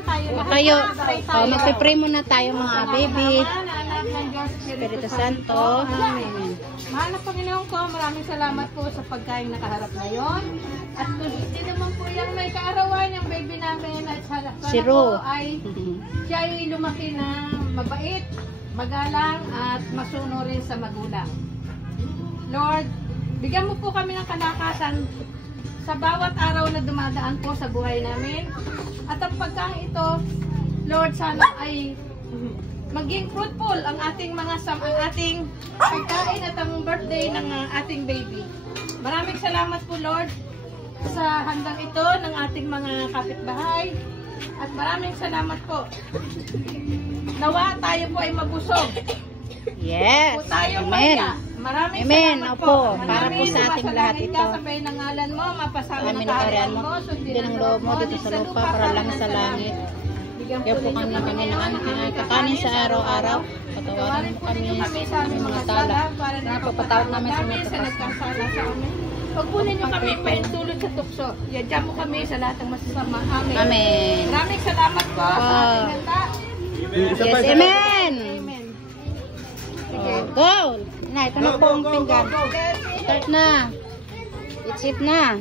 tayo Tayo, lahat. magpipray muna tayo mga baby. Espiritu Santo. Amen. Mahal na Panginoon ko, maraming salamat po sa pagkain nakaharap ngayon. At kung hindi naman po yung may kaarawan, yung baby namin at sana Si Ro. po ay siya ay lumaki na mabait, magalang at masuno rin sa magulang. Lord, bigyan mo po kami ng kalakasan sa bawat araw na dumadaan po sa buhay namin. At ang pagkain ito, Lord, sana ay maging fruitful ang ating ating pagkain at ang birthday ng ating baby. Maraming salamat po, Lord, sa handang ito ng ating mga kapitbahay. At maraming salamat po. Nawa tayo po ay mabusog. Yes. Po tayo Amen. maya. Maraming Amen. salamat Opo. po. Para po sa ating lahat ito. Sabay ng ngalan mo, mapasama Amin ng ang kaharian mo. mo, Din ang loob mo dito sa lupa para lang sa langit. Kaya po kami ng aming kakanin sa araw-araw. Patawarin mo kami sa aming mga sala. Napapatawad namin sa mga nagkasala sa amin. Huwag po ninyo kami paintulot sa tukso. Yadya mo kami sa lahat ng masasama. Amen. Amen. Maraming salamat po sa ating handa. Yes, amen. Amen. Oh, go! Na, ito na po ang pinggan. Start na. It's it na.